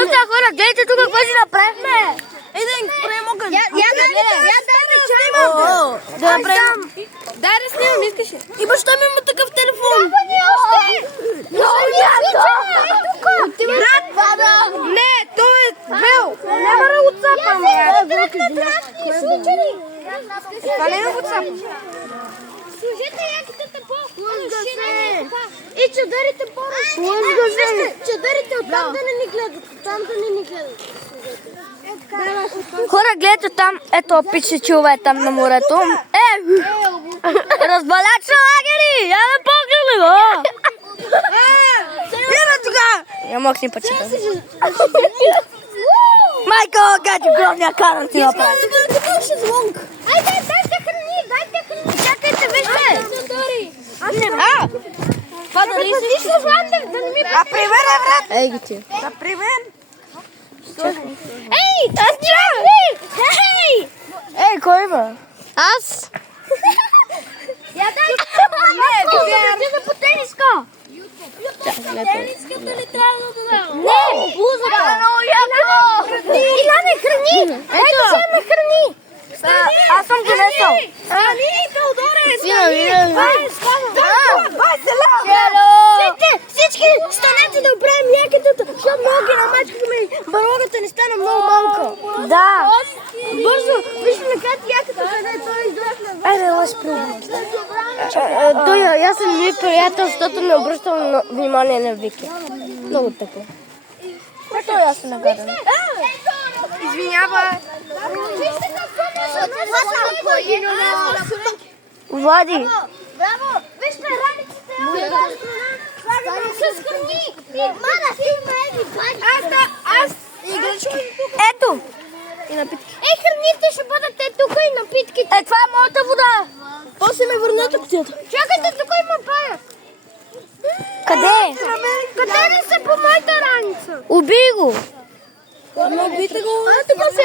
Доста хора, гледайте тук какво си направихме. Един правим огън. Я дайте чайма. Да направим. Дай да снимам, искаш ли? И баща ми има такъв телефон. Не, той е бел. Няма да го цапам. Това не е го цапам. Служете яките по и чадърите по-ръчно. Чадърите оттам да не ни гледат. Оттам да не ни гледат. Хора, гледайте там. Ето, пич се чува там на морето. Разбаляча лагери! Я не погледни, бе! Ена тогава. Я мог ни почитам. Майко, гади гробния каран ти направи. Айде, дайте храни, дайте храни. Чакайте, вижте! Това да не си с вандер, да не ми... Например, брат. Ей ги ти. Например. Ей, аз няма! Ей! Ей, кой бе? Аз? Я дай! Не, ти по тениска! Тениската ли трябва да дадам? Не, блузата! Много яко! Иляне, храни! Ето, вземе храни! Аз съм донесъл. Стани, Теодоре! Сина, видя. Всички станете да оправим якетата, защото много ги намачкахме и барлогата ни стана много малка. Да. Бързо, вижте накрая яката, къде той издръхна. Айде, лъж пробвам. Той, аз съм ми приятел, защото не обръщам внимание на Вики. Много тъпо. Ето аз съм нагадана. Извинявай. Вижте какво Влади. Браво! Вижте раниците! С храни! Мана, ти прави бани! Аз! Ето. И напитки. Ей, храните ще бъдат тук и напитките. Това е моята вода. После ме върнете кутията. Чакайте, тук има паяк. Къде? Къде не са по моята раница? Убий го. Не убийте го. Тук се...